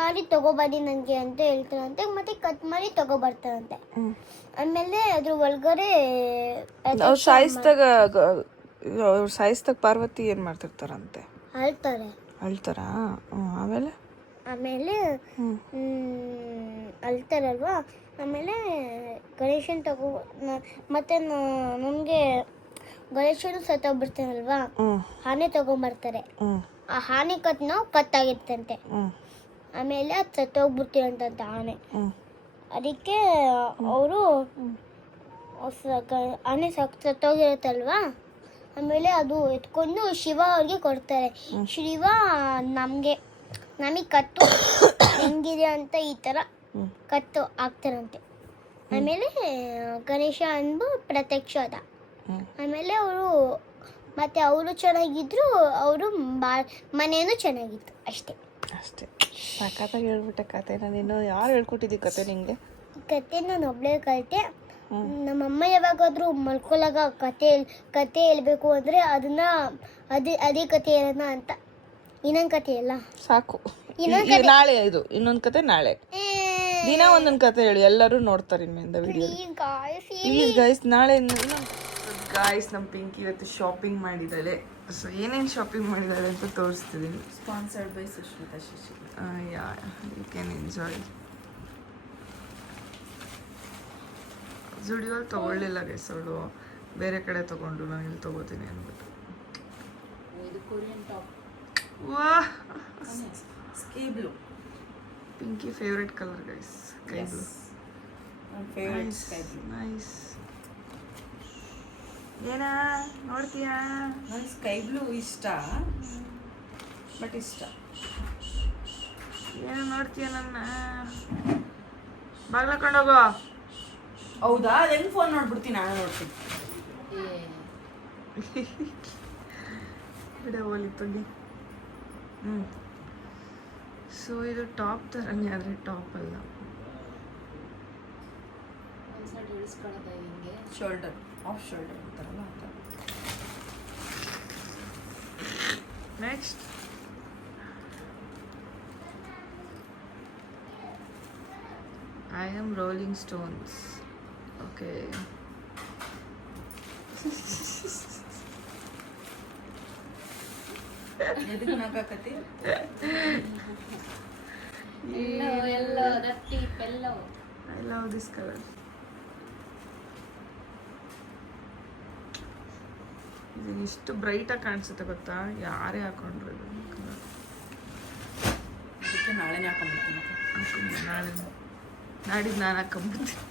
ಮಾಡಿ ತಗೋಬನ್ನಿ ನನಗೆ ಅಂತ ಹೇಳ್ತಾರಂತೆ. ಮತ್ತೆ ಕಟ್ ಮಾಡಿ ತಗೋಬರ್ತಾರಂತೆ. ಆಮೇಲೆ ಅದ್ರ ಒಳಗಡೆ ಸಾಯಿಸ್ದಾಗ ಪಾರ್ವತಿ ಏನ್ ಮಾಡ್ತಿರ್ತಾರಂತೆ? ಅಳ್ತಾರಾ? ಆಮೇಲೆ ಅಳ್ತಾರಲ್ವಾ. ಆಮೇಲೆ ಗಣೇಶನ್ ಮತ್ತೆ ನಮ್ಗೆ ಗಣೇಶನು ಸತ್ತೋಗ್ಬಿಡ್ತಾನಲ್ವಾ, ಆನೆ ತಗೊಂಬರ್ತಾರೆ. ಆ ಆನೆ ಕತ್ತಾಗಿರ್ತಂತೆ. ಆಮೇಲೆ ಅದು ಸತ್ತೋಗ್ಬಿಡ್ತೀರಂತಂತೆ ಆನೆ. ಅದಕ್ಕೆ ಅವರು ಆನೆ ಸತ್ತೋಗಿರುತ್ತಲ್ವಾ, ಆಮೇಲೆ ಅದು ಎತ್ಕೊಂಡು ಶಿವ ಅವ್ರಿಗೆ ಕೊಡ್ತಾರೆ. ಶಿವ ನಮಗೆ ಕತ್ತು ಹೆಂಗಿದೆ ಅಂತ ಈ ಥರ ಕತ್ತು ಹಾಕ್ತಾರಂತೆ. ಆಮೇಲೆ ಗಣೇಶ ಅನ್ಬು ಪ್ರತ್ಯಕ್ಷ ಅದ. ಆಮೇಲೆ ಅವರು ಚೆನ್ನಾಗಿದ್ರು, ಅವರು ಮನೇನು ಚೆನ್ನಾಗಿತ್ತು. ಅಷ್ಟೇ. ಸಖತ್ತಾಗಿ ಹೇಳ್ಬಿಟ್ಟೆ ಕತೆನ. ನೀನು ಯಾರು ಹೇಳ್ಕೊಟ್ಟಿದ್ದಿ ಕತೆ ನಿಂಗೆ? ಕತೆ ನಾನು ಒಬ್ಳೇ ಕಲಿತೆ. ನಮ್ಮಮ್ಮ ಯಾವಾಗಾದ್ರೂ ಮಲ್ಕೊಳಾಗ ಕತೆ ಹೇಳ್ಬೇಕು ಅಂದ್ರೆ ಅದೇ ಕತೆ ಹೇಳೋಣ ಅಂತ. ಇನ್ನೊಂದು ಕತೆ ಎಲ್ಲ ಸಾಕು. ನಾಳೆ ಇನ್ನೊಂದು ಕತೆ ನಾಳೆ. ದಿನ ಒಂದೊಂದು ಕತೆ ಹೇಳಿ, ಎಲ್ಲರೂ ನೋಡ್ತಾರೆ ಇನ್ಮೇಲಿಂದ ವಿಡಿಯೋ. ಪ್ಲೀಸ್ ಗೈಸ್, ನಾಳೆ ಗಾಯ್ಸ್ ನಮ್ಮ ಪಿಂಕಿ ಇವತ್ತು ಶಾಪಿಂಗ್ ಮಾಡಿದ್ದಾಳೆ. ಸೊ ಏನೇನು ಶಾಪಿಂಗ್ ಮಾಡಿದ್ದಾಳೆ ಅಂತ ತೋರಿಸ್ತಿದ್ದೀನಿ. Sponsored by Sushmita Shishi. Yeah, you can enjoy. ಜುಡಿಯೋಲ್ಲಿ ತೊಗೊಳ್ಳಿಲ್ಲ ಗೈಸ್ ಅವಳು, ಬೇರೆ ಕಡೆ ತೊಗೊಂಡು ನಾನು ಇಲ್ಲಿ ತೊಗೋತೀನಿ ಅಂದ್ಬಿಟ್ಟು. ವಾ, sky blue, Pinky favourite colour guys, sky blue. Nice. ಏನ ನೋಡ್ತೀಯಾ? ನಂಗೆ ಸ್ಕೈ ಬ್ಲೂ ಇಷ್ಟ, ಬಟ್ ಏನು ನೋಡ್ತೀಯ ನನ್ನ? ಬಾಗ್ಲಕೊಂಡೋಗೋ. ಹೌದಾ? ಹೆಂಗ್ ಫೋನ್ ನೋಡ್ಬಿಡ್ತೀನಿ, ನಾನು ನೋಡ್ತೀನಿ. ಬಿಡ ಹೋಲಿ ತೊಗಿ. ಸೊ ಇದು ಟಾಪ್ ಥರನೇ, ಆದರೆ ಟಾಪ್ ಅಲ್ಲ. ಶೋಲ್ಡರ್, ಆಫ್ ಶೋಲ್ಡರ್ ಅಂತಾರಲ್ಲ ಆ ಥರ. Next I am Rolling Stones. Okay ಎದಕ್ಕೆ ನಾಕಾಕತಿ ಎಲ್ಲೋ Ratti ಪೆಲ್ಲೋ I love this colour. ಇದು ಎಷ್ಟು ಬ್ರೈಟಾಗಿ ಕಾಣಿಸುತ್ತೆ ಗೊತ್ತಾ, ಯಾರೇ ಹಾಕೊಂಡ್ರು ಇದು colour. ಅದಕ್ಕೆ ನಾಳೆನೇ ಹಾಕೊಂಡ್ಬಿಡ್ತೀನಿ. ನಾಡಿದ್ದು ನಾನು ಹಾಕೊಂಡ್ಬಿಡ್ತೀನಿ.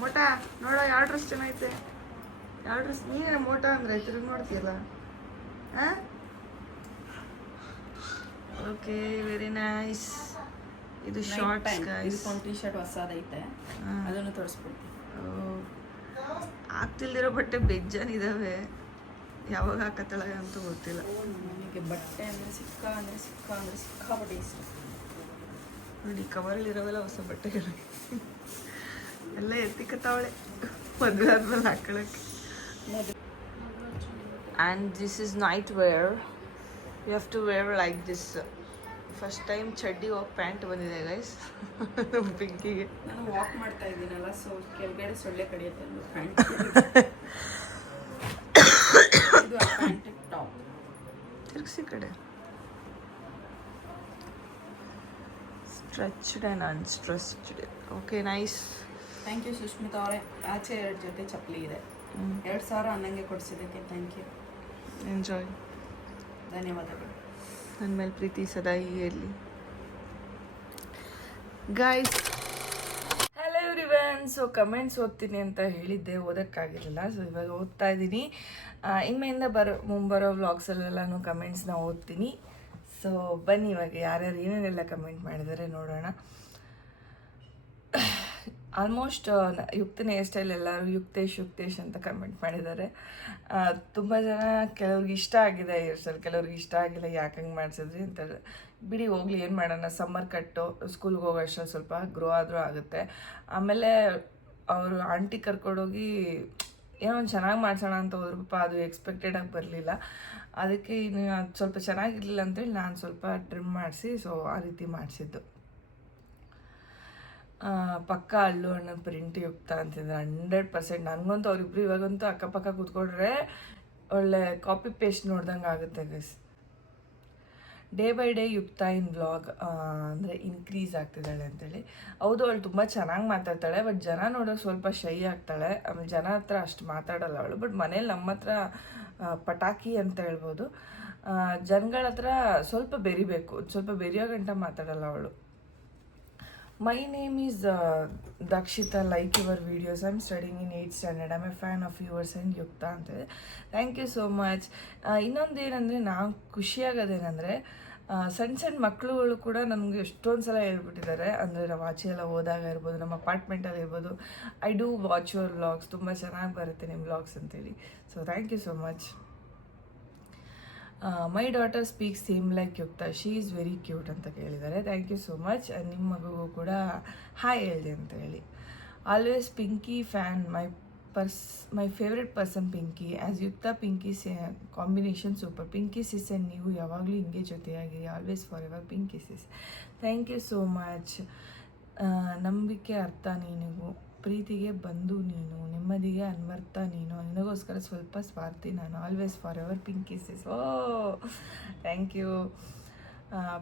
ಮೋಟ ನೋಡೋ ಯಾವ ಡ್ರೆಸ್ ಚೆನ್ನಾಗೈತೆ, ಯಾವ ಡ್ರೆಸ್ ನೀನೇ ಮೋಟ ಅಂದರೆ ತಿರುಗಿ ನೋಡ್ತೀಯಲ್ಲ. ಹಾಂ ಓಕೆ ವೆರಿ ನೈಸ್. ಇದು ಶಾರ್ಟ್ಸ್ ಇದಕ್ಕೊಂದು ಟಿ ಶರ್ಟ್ ಹೊಸದೈತೆ, ಅದನ್ನು ತೋರಿಸ್ಬಿಡ್ತೀನಿ. ಆಗ್ತಿಲ್ದಿರೋ ಬಟ್ಟೆ ಬೆಜ್ಜಾನಿದ್ದಾವೆ, ಯಾವಾಗ ಹಾಕತ್ತಳ ಅಂತ ಗೊತ್ತಿಲ್ಲ. ನನಗೆ ಬಟ್ಟೆ ಅಂದರೆ ಸಿಕ್ಕಾಪಟ್ಟೆ ಇಷ್ಟ. ನೋಡಿ ಕವರಲ್ಲಿರೋವೆಲ್ಲ ಹೊಸ ಬಟ್ಟೆಗಳು ಎಲ್ಲ ಎತ್ತಿಕತ್ತಾವಳೆ ಮದುವೆ ಆದ್ಮೇಲೆ ಹಾಕೊಳ್ಳೋಕ್ಕೆ. And this is night wear, you have to wear like this. First time ಚಡ್ಡಿ ಹೋಗಿ ಪ್ಯಾಂಟ್ ಬಂದಿದೆ ಗೈಸ್ ನಮ್ಮ ಪಿಂಕಿಗೆ. ನಾನು ವಾಕ್ ಮಾಡ್ತಾ ಇದ್ದೀನಲ್ಲ, ಸೊ ಕೆಳಗಡೆ ಸೊಳ್ಳೆ ಕಡಿಯುತ್ತೆ ಅಂದು ಪ್ಯಾಂಟ್. ಇದು ಪ್ಯಾಂಟ್ ಟಾಪ್. ತಿರುಗಿಸಿ ಕಡೆ stretched and unstretched. Okay nice. Thank you Sushmita ಅವರೇ. ಆಚೆ 2 ಜೊತೆ ಚಪ್ಪಲಿ ಇದೆ, 2000 ಅನ್ನಂಗೆ ಕೊಡಿಸಿದ್ದಕ್ಕೆ ಥ್ಯಾಂಕ್ ಯು. ಎಂಜಾಯ್. ಧನ್ಯವಾದಗಳು. ನನ್ನ ಮೇಲೆ ಪ್ರೀತಿ ಸದಾ ಹೀಗೆ ಇರಲಿ guys. Hello everyone. So comments ಓದ್ತೀನಿ ಅಂತ ಹೇಳಿದ್ದೆ, ಓದೋಕ್ಕಾಗಿರಲಿಲ್ಲ. ಸೊ ಇವಾಗ ಓದ್ತಾ ಇದ್ದೀನಿ. ಇನ್ಮೇಲಿಂದ ಮುಂಬರೋ ವ್ಲಾಗ್ಸಲ್ಲೆಲ್ಲನೂ ಕಮೆಂಟ್ಸ್ನ ಓದ್ತೀನಿ. ಸೊ ಬನ್ನಿ ಇವಾಗ ಯಾರ್ಯಾರು ಏನೇನೆಲ್ಲ ಕಮೆಂಟ್ ಮಾಡಿದ್ದಾರೆ ನೋಡೋಣ. ಆಲ್ಮೋಸ್ಟ್ ಯುಕ್ತನ ಹೇರ್ ಸ್ಟೈಲ್ ಎಲ್ಲರೂ ಯುಕ್ತೇಶ್ ಅಂತ ಕಮೆಂಟ್ ಮಾಡಿದ್ದಾರೆ. ತುಂಬ ಜನ ಕೆಲವ್ರಿಗೆ ಇಷ್ಟ ಆಗಿದೆ ಹೇರ್ ಸ್ಟೈಲ್, ಕೆಲವ್ರಿಗೆ ಇಷ್ಟ ಆಗಿಲ್ಲ, ಯಾಕೆ ಹಂಗೆ ಮಾಡಿಸಿದ್ರಿ ಅಂತ. ಬಿಡಿ ಹೋಗ್ಲಿ, ಏನು ಮಾಡೋಣ, ಸಮ್ಮರ್ ಕಟ್ಟು ಸ್ಕೂಲ್ಗೆ ಹೋಗೋ ಅಷ್ಟರಲ್ಲಿ ಸ್ವಲ್ಪ ಗ್ರೋ ಆದರೂ ಆಗುತ್ತೆ. ಆಮೇಲೆ ಅವರು ಆಂಟಿ ಕರ್ಕೊಂಡೋಗಿ ಏನೋ ಒಂದು ಚೆನ್ನಾಗಿ ಮಾಡ್ಸೋಣ ಅಂತ ಹೋದ್ರು, ಪಾಪ ಅದು ಎಕ್ಸ್ಪೆಕ್ಟೆಡಾಗಿ ಬರಲಿಲ್ಲ. ಅದಕ್ಕೆ ಇನ್ನು ಅದು ಸ್ವಲ್ಪ ಚೆನ್ನಾಗಿರಲಿಲ್ಲ ಅಂತೇಳಿ ನಾನು ಸ್ವಲ್ಪ ಟ್ರಿಮ್ ಮಾಡಿಸಿ ಸೊ ಆ ರೀತಿ ಮಾಡಿಸಿದ್ದು. ಪಕ್ಕ ಅಲ್ಲು ಅಣ್ಣ ಪ್ರಿಂಟ್ ಯುಕ್ತ ಅಂತಿದ್ರೆ 100%. ನನಗಂತೂ ಅವರಿಬ್ರು ಇವಾಗಂತೂ ಅಕ್ಕಪಕ್ಕ ಕೂತ್ಕೊಂಡ್ರೆ ಒಳ್ಳೆ ಕಾಪಿ ಪೇಸ್ಟ್ ನೋಡ್ದಂಗೆ ಆಗುತ್ತೆ ಗೈಸ್. ಡೇ ಬೈ ಡೇ ಯುಕ್ತ ಇನ್ ವ್ಲಾಗ್ ಅಂದರೆ ಇನ್ಕ್ರೀಸ್ ಆಗ್ತಿದ್ದಾಳೆ ಅಂತೇಳಿ. ಹೌದು, ಅವಳು ತುಂಬ ಚೆನ್ನಾಗಿ ಮಾತಾಡ್ತಾಳೆ, ಬಟ್ ಜನ ನೋಡೋಕೆ ಸ್ವಲ್ಪ ಶೈ ಆಗ್ತಾಳೆ. ಆಮೇಲೆ ಜನ ಹತ್ರ ಅಷ್ಟು ಮಾತಾಡಲ್ಲ ಅವಳು. ಬಟ್ ಮನೇಲಿ ನಮ್ಮ ಹತ್ರ ಪಟಾಕಿ ಅಂತ ಹೇಳ್ಬೋದು. ಜನಗಳ ಹತ್ರ ಸ್ವಲ್ಪ ಬೆರಿಬೇಕು, ಸ್ವಲ್ಪ ಬೆರೆಯೋ ಗಂಟ ಮಾತಾಡಲ್ಲ ಅವಳು. My name is Dakshita. Like your videos. I'm studying in 8th standard. I'm a fan of yours and Yukta ಅಂತೇಳಿ. Thank you so much. ಇನ್ನೊಂದೇನೆಂದರೆ ನಾವು ಖುಷಿಯಾಗೋದೇನೆಂದರೆ ಸಣ್ಣ ಮಕ್ಕಳುಗಳು ಕೂಡ ನಮಗೆ ಎಷ್ಟೊಂದು ಸಲ ಹೇಳ್ಬಿಟ್ಟಿದ್ದಾರೆ. ಅಂದರೆ ನಾವು ಆಚೆ ಎಲ್ಲ ಹೋದಾಗ ಇರ್ಬೋದು, ನಮ್ಮ ಅಪಾರ್ಟ್ಮೆಂಟಲ್ಲಿ ಇರ್ಬೋದು, I do watch your vlogs, ತುಂಬ ಚೆನ್ನಾಗಿ ಬರುತ್ತೆ ನಿಮ್ಮ ವ್ಲಾಗ್ಸ್ ಅಂತೇಳಿ. So thank you so much. My daughter speak same like Yukta, she is very cute ಅಂತ ಕೇಳಿದ್ದಾರೆ. Thank you so much. ನಿಮ್ಮ ಮಗುಗೂ ಕೂಡ ಹಾಯ್ ಹೇಳಿದೆ ಅಂತ ಹೇಳಿ. Always Pinky fan, my favourite person Pinky. As Yukta Pinky combination super. Pinky sis and ನೀವು ಯಾವಾಗಲೂ ಹಿಂಗೆ ಜೊತೆಯಾಗಿರಿ, always for ever Pinky sis. Thank you so much. ನಂಬಿಕೆ ಅರ್ಥ ನೀನು, ಪ್ರೀತಿಗೆ ಬಂದು ನೀನು, ನೆಮ್ಮದಿಗೆ ಅನ್ವರ್ಥ ನೀನು, ನಿನಗೋಸ್ಕರ ಸ್ವಲ್ಪ ಸ್ವಾರ್ಥಿ ನಾನು, always for ever Pinky sis. Oh thank you.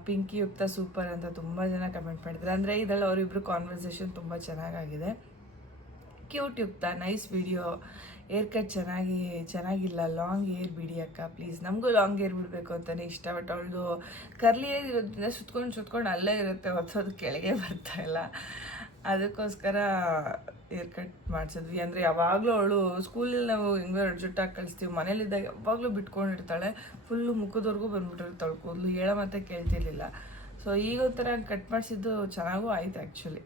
Pinky Yukta super ಅಂತ ತುಂಬ ಜನ ಕಮೆಂಟ್ ಮಾಡಿದ್ದಾರೆ. ಅಂದರೆ ಇದರಲ್ಲಿ ಅವರಿಬ್ಬರು ಕಾನ್ವರ್ಸೇಷನ್ ತುಂಬ ಚೆನ್ನಾಗಾಗಿದೆ. ಕ್ಯೂಟ್ ಯುಕ್ತ, ನೈಸ್ ವಿಡಿಯೋ. ಏರ್ ಕಟ್ ಚೆನ್ನಾಗಿಲ್ಲ, ಲಾಂಗ್ ಏರ್ ಬಿಡಿ ಅಕ್ಕ ಪ್ಲೀಸ್. ನಮಗೂ ಲಾಂಗ್ ಏರ್ ಬಿಡಬೇಕು ಅಂತಲೇ ಇಷ್ಟ, ಬಟ್ ಅವಳದು ಕರ್ಲಿ ಏರ್ ಇರೋದ್ರಿಂದ ಸುತ್ಕೊಂಡು ಅಲ್ಲೇ ಇರುತ್ತೆ, ಹೊತ್ತೋದು ಕೆಳಗೆ ಬರ್ತಾಯಿಲ್ಲ. ಅದಕ್ಕೋಸ್ಕರ ಏರ್ ಕಟ್ ಮಾಡಿಸಿದ್ವಿ. ಅಂದರೆ ಯಾವಾಗಲೂ ಅವಳು ಸ್ಕೂಲಲ್ಲಿ ನಾವು ಹಿಂಗೆ ಜುಟ್ಟಾಗಿ ಕಳಿಸ್ತೀವಿ, ಮನೇಲಿದ್ದಾಗ ಯಾವಾಗಲೂ ಬಿಟ್ಕೊಂಡಿರ್ತಾಳೆ, ಫುಲ್ಲು ಮುಖದವರೆಗೂ ಬಂದ್ಬಿಟ್ಟಿರ್ತಾಳೆ ಕೂದಲು, ಹೇಳೋ ಮತ್ತೆ ಕೇಳ್ತಿರ್ಲಿಲ್ಲ. ಸೊ ಈಗ ಒಂಥರ ಕಟ್ ಮಾಡಿಸಿದ್ದು ಚೆನ್ನಾಗೂ ಆಯಿತು ಆ್ಯಕ್ಚುಲಿ.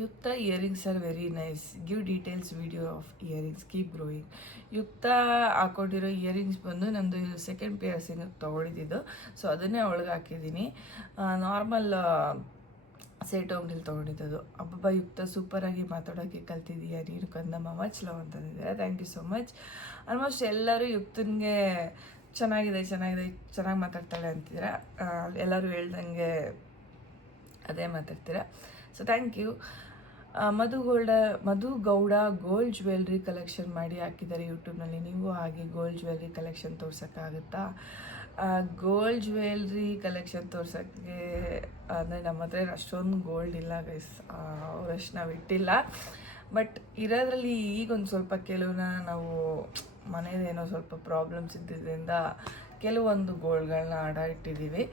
ಯುಕ್ತ earrings are very nice, give details video of earrings, keep growing. ಯುಕ್ತ ಹಾಕೊಂಡಿರೋ ಇಯರಿಂಗ್ಸ್ ಬಂದು ನಮ್ಮದು ಸೆಕೆಂಡ್ ಪಿಯರ್ಸಿಂಗ್ ತೊಗೊಂಡಿದ್ದು, ಸೊ ಅದನ್ನೇ ಅವಳಿಗೆ ಹಾಕಿದ್ದೀನಿ. ನಾರ್ಮಲ್ ಸೇಟ್ ಅಂಗಡಿಲಿ ತೊಗೊಂಡಿದ್ದು. ಹಬ್ಬ ಯುಕ್ತ ಸೂಪರಾಗಿ ಮಾತಾಡೋಕ್ಕೆ ಕಲ್ತಿದ್ದೀಯಾ ನೀನು ಕಂದಮ್ಮ, ಮಚ್ ಲವ್ ಅಂತಂದಿದ್ದಾರೆ. Thank you so much. Almost ಎಲ್ಲರೂ ಯುಕ್ತನಿಗೆ ಚೆನ್ನಾಗಿ ಮಾತಾಡ್ತಾಳೆ ಅಂತಿದ್ದೀರ. ಎಲ್ಲರೂ ಹೇಳ್ದಂಗೆ ಅದೇ ಮಾತಾಡ್ತೀರಾ. So thank you. Madhu Gowda gold jewellery collection ಮಾಡಿ ಹಾಕಿದ್ದಾರೆ ಯೂಟ್ಯೂಬ್ನಲ್ಲಿ. ನೀವು ಹಾಗೆ ಗೋಲ್ಡ್ ಜ್ಯುವೆಲ್ರಿ ಕಲೆಕ್ಷನ್ ತೋರ್ಸೋಕ್ಕಾಗುತ್ತಾ? ಗೋಲ್ಡ್ ಜ್ಯುವೆಲ್ರಿ ಕಲೆಕ್ಷನ್ ತೋರ್ಸೋಕ್ಕೆ ಅಂದರೆ ನಮ್ಮ ಹತ್ರ ಅಷ್ಟೊಂದು ಗೋಲ್ಡ್ ಇಲ್ಲ ಗೈಸ್, ಅವರಷ್ಟು ನಾವು ಇಟ್ಟಿಲ್ಲ. ಬಟ್ ಇರೋದ್ರಲ್ಲಿ ಈಗೊಂದು ಸ್ವಲ್ಪ ಕೆಲವನ್ನ ನಾವು ಮನೇದೇನೋ ಸ್ವಲ್ಪ ಪ್ರಾಬ್ಲಮ್ಸ್ ಇದ್ದಿದ್ದರಿಂದ ಕೆಲವೊಂದು ಗೋಲ್ಡ್ಗಳನ್ನ ಅಡ ಇಟ್ಟಿದ್ದೀವಿ.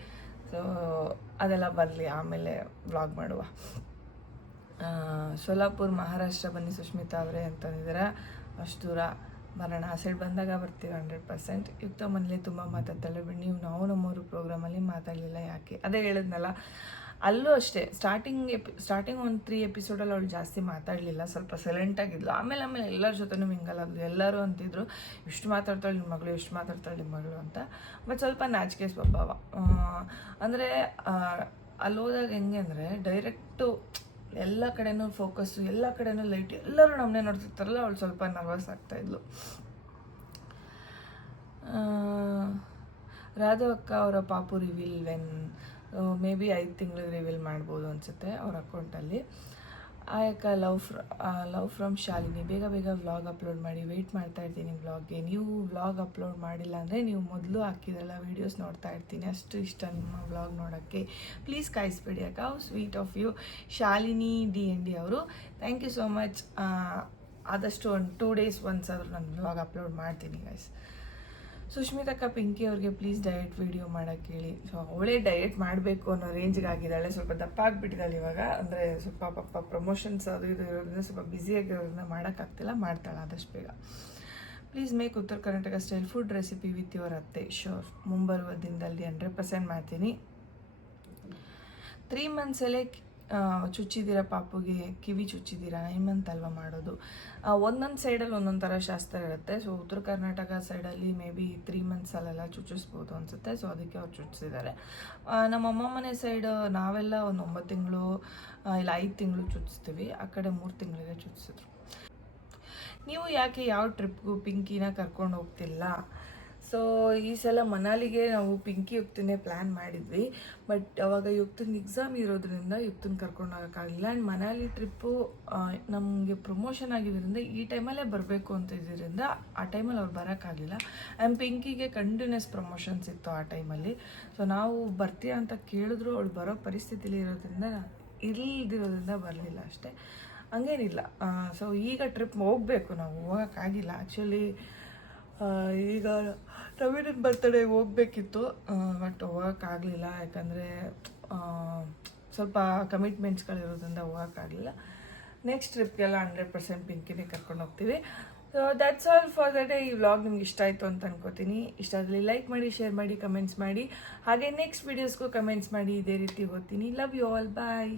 ಸೊ ಅದೆಲ್ಲ ಬರಲಿ, ಆಮೇಲೆ ವ್ಲಾಗ್ ಮಾಡುವ. ಸೋಲಾಪುರ್ ಮಹಾರಾಷ್ಟ್ರ ಬನ್ನಿ ಸುಷ್ಮಿತಾ ಅವರೇ ಅಂತಂದಿದ್ದಾರೆ. ಅಷ್ಟು ದೂರ ಬರೋಣ, ಆ ಸೈಡ್ ಬಂದಾಗ ಬರ್ತೀವಿ 100%. ಯುಕ್ತ ಮನೇಲಿ ತುಂಬ ಮಾತಾಡ್ತಾಳೆ ಬಿಡಿ, ನಾವು ನಮ್ಮೂರು ಪ್ರೋಗ್ರಾಮಲ್ಲಿ ಮಾತಾಡಲಿಲ್ಲ ಯಾಕೆ? ಅದೇ ಹೇಳಿದ್ನಲ್ಲ, ಅಲ್ಲೂ ಅಷ್ಟೇ ಸ್ಟಾರ್ಟಿಂಗ್ ಒಂದು 3 ಎಪಿಸೋಡಲ್ಲಿ ಅವಳು ಜಾಸ್ತಿ ಮಾತಾಡಲಿಲ್ಲ, ಸ್ವಲ್ಪ ಸೈಲೆಂಟಾಗಿದ್ಲು. ಆಮೇಲೆ ಎಲ್ಲರ ಜೊತೆನೂ ಮಿಂಗಲ್ ಆದ್ಲು. ಎಲ್ಲರೂ ಅಂತಿದ್ರು ಇಷ್ಟು ಮಾತಾಡ್ತಾಳೆ ನಿಮ್ಮ ಮಗಳು, ಎಷ್ಟು ಮಾತಾಡ್ತಾಳೆ ನಿಮ್ಮ ಮಗಳು ಅಂತ. ಬಟ್ ಸ್ವಲ್ಪ ನಾಚಿಕೆ ಸ್ವಭಾವ. ಅಂದರೆ ಅಲ್ಲಿ ಹೋದಾಗ ಹೆಂಗೆ ಅಂದರೆ ಡೈರೆಕ್ಟು ಎಲ್ಲ ಕಡೆನೂ ಫೋಕಸ್ಸು, ಎಲ್ಲ ಕಡೆನೂ ಲೈಟ್, ಎಲ್ಲರೂ ನಮ್ಮನ್ನೇ ನೋಡ್ತಿರ್ತಾರಲ್ಲ, ಅವಳು ಸ್ವಲ್ಪ ನರ್ವಸ್ ಆಗ್ತಾಯಿದ್ಲು. ರಾಧವ್ ಅಕ್ಕ ಅವರ ಪಾಪು ರಿವೀಲ್ ವೆನ್ ಮೇ ಬಿ 5 ತಿಂಗಳಿಗೆ ರಿವೀಲ್ ಮಾಡ್ಬೋದು ಅನಿಸುತ್ತೆ ಅವ್ರ ಅಕೌಂಟಲ್ಲಿ. ಆ ಅಕ್ಕ ಲವ್ ಫ್ರಮ್ ಶಾಲಿನಿ, ಬೇಗ ವ್ಲಾಗ್ ಅಪ್ಲೋಡ್ ಮಾಡಿ, ವೆಯ್ಟ್ ಮಾಡ್ತಾ ಇರ್ತೀನಿ ವ್ಲಾಗ್ಗೆ. ನೀವು ವ್ಲಾಗ್ ಅಪ್ಲೋಡ್ ಮಾಡಿಲ್ಲ ಅಂದರೆ ನೀವು ಮೊದಲು ಹಾಕಿದ್ರಲ್ಲ ವೀಡಿಯೋಸ್ ನೋಡ್ತಾ ಇರ್ತೀನಿ, ಅಷ್ಟು ಇಷ್ಟ ನಿಮ್ಮ ವ್ಲಾಗ್ ನೋಡೋಕ್ಕೆ. ಪ್ಲೀಸ್ ಕಾಯಿಸ್ಬೇಡಿ ಅಕ್ಕ, how sweet of you. Shalini DND ಅವರು, ಥ್ಯಾಂಕ್ ಯು ಸೋ ಮಚ್. ಆದಷ್ಟು ಒಂದು 2 days once ಆದರೂ ನಾನು ವ್ಲಾಗ್ ಅಪ್ಲೋಡ್ ಮಾಡ್ತೀನಿ ಗೈಸ್. ಸುಷ್ಮಿತಕ್ಕ ಪಿಂಕಿ ಅವ್ರಿಗೆ ಪ್ಲೀಸ್ ಡಯಟ್ ವಿಡಿಯೋ ಮಾಡೋಕ್ಕೆ ಹೇಳಿ. ಸೊ ಅವಳೇ ಡಯಟ್ ಮಾಡಬೇಕು ಅನ್ನೋ ರೇಂಜ್ಗೆ ಆಗಿದ್ದಾಳೆ, ಸ್ವಲ್ಪ ದಪ್ಪ ಆಗಿಬಿಟ್ಟಿದ್ದಾಳೆ ಇವಾಗ. ಅಂದರೆ ಸ್ವಲ್ಪ ಪಾಪ ಪ್ರಮೋಷನ್ಸ್ ಅದು ಇದು ಇರೋದ್ರಿಂದ ಸ್ವಲ್ಪ ಬ್ಯುಸಿಯಾಗಿರೋದ್ರಿಂದ ಮಾಡೋಕ್ಕಾಗ್ತಿಲ್ಲ, ಮಾಡ್ತಾಳೆ ಆದಷ್ಟು ಬೇಗ. ಪ್ಲೀಸ್ ಮೇಕ್ ಉತ್ತರ Karnataka style food recipe with your ಅತ್ತೆ. ಶೋರ್, ಮುಂಬರುವ ದಿನದಲ್ಲಿ 100% ಮಾಡ್ತೀನಿ. 3 monthsಲ್ಲೇ ಚುಚ್ಚಿದ್ದೀರಾ ಪಾಪುಗೆ, ಕಿವಿ ಚುಚ್ಚಿದ್ದೀರಾ? ಹೇಮಂತ್ ಅಲ್ವಾ ಮಾಡೋದು. ಒಂದೊಂದು ಸೈಡಲ್ಲಿ ಒಂದೊಂದು ಥರ ಶಾಸ್ತ್ರ ಇರುತ್ತೆ. ಸೊ ಉತ್ತರ ಕರ್ನಾಟಕ ಸೈಡಲ್ಲಿ ಮೇ ಬಿ 3 monthsಲ್ಲೆಲ್ಲ ಚುಚ್ಚಿಸ್ಬೋದು ಅನಿಸುತ್ತೆ. ಸೊ ಅದಕ್ಕೆ ಅವ್ರು ಚುಚ್ಚಿಸಿದ್ದಾರೆ. ನಮ್ಮ ಅಮ್ಮ ಮನೆ ಸೈಡ್ ನಾವೆಲ್ಲ ಒಂದು 9 ತಿಂಗಳು ಇಲ್ಲ 5 ತಿಂಗಳು ಚುಚ್ಚಿಸ್ತೀವಿ, ಆ ಕಡೆ 3 ತಿಂಗಳಿಗೆ ಚುಚ್ಚಿಸಿದ್ರು. ನೀವು ಯಾಕೆ ಯಾವ ಟ್ರಿಪ್ಗೂ ಪಿಂಕಿನ ಕರ್ಕೊಂಡು ಹೋಗ್ತಿಲ್ಲ? ಸೊ ಈ ಸಲ ಮನಾಲಿಗೆ ನಾವು ಪಿಂಕಿ ಯುಕ್ತನೇ ಪ್ಲ್ಯಾನ್ ಮಾಡಿದ್ವಿ. ಬಟ್ ಅವಾಗ ಯುಕ್ತನ ಎಕ್ಸಾಮ್ ಇರೋದ್ರಿಂದ ಯುಕ್ತನ ಕರ್ಕೊಂಡು ಹೋಗೋಕ್ಕಾಗಲಿಲ್ಲ. ಆ್ಯಂಡ್ ಮನಾಲಿ ಟ್ರಿಪ್ಪು ನಮಗೆ ಪ್ರಮೋಷನ್ ಆಗಿದ್ದರಿಂದ ಈ ಟೈಮಲ್ಲೇ ಬರಬೇಕು ಅಂತ ಇದ್ದಿದ್ದರಿಂದ ಆ ಟೈಮಲ್ಲಿ ಅವ್ರು ಬರೋಕ್ಕಾಗಲಿಲ್ಲ. ಆ್ಯಂಡ್ ಪಿಂಕಿಗೆ ಕಂಟಿನ್ಯೂಸ್ ಪ್ರಮೋಷನ್ಸ್ ಇತ್ತು ಆ ಟೈಮಲ್ಲಿ. ಸೊ ನಾವು ಬರ್ತೀಯ ಅಂತ ಕೇಳಿದ್ರು ಅವಳು ಬರೋ ಪರಿಸ್ಥಿತಿಲಿ ಇಲ್ಲದಿರೋದ್ರಿಂದ ಬರಲಿಲ್ಲ ಅಷ್ಟೇ, ಹಂಗೇನಿಲ್ಲ. ಸೊ ಈಗ ಟ್ರಿಪ್ ಹೋಗಬೇಕು, ನಾವು ಹೋಗೋಕ್ಕಾಗಿಲ್ಲ. ಆ್ಯಕ್ಚುಲಿ ಈಗ ರವೀನ ಬರ್ತಡೇ ಹೋಗಬೇಕಿತ್ತು, ಬಟ್ ಹೋಗೋಕ್ಕಾಗಲಿಲ್ಲ. ಯಾಕಂದರೆ ಸ್ವಲ್ಪ ಕಮಿಟ್ಮೆಂಟ್ಸ್ಗಳಿರೋದ್ರಿಂದ ಹೋಗೋಕ್ಕಾಗಲಿಲ್ಲ. ನೆಕ್ಸ್ಟ್ ಟ್ರಿಪ್ಗೆಲ್ಲ 100% ಪಿಂಕಿನೇ ಕರ್ಕೊಂಡು ಹೋಗ್ತೀವಿ. So that's all for the day. ಈ ವ್ಲಾಗ್ ನಿಮ್ಗೆ ಇಷ್ಟ ಆಯಿತು ಅಂತ ಅನ್ಕೋತೀನಿ. ಇಷ್ಟ ಆಗಲಿ ಲೈಕ್ ಮಾಡಿ, ಶೇರ್ ಮಾಡಿ, ಕಮೆಂಟ್ಸ್ ಮಾಡಿ. ಹಾಗೆ ನೆಕ್ಸ್ಟ್ ವೀಡಿಯೋಸ್ಗೂ ಕಮೆಂಟ್ಸ್ ಮಾಡಿ, ಇದೇ ರೀತಿ ಓದ್ತೀನಿ. Love you all, bye.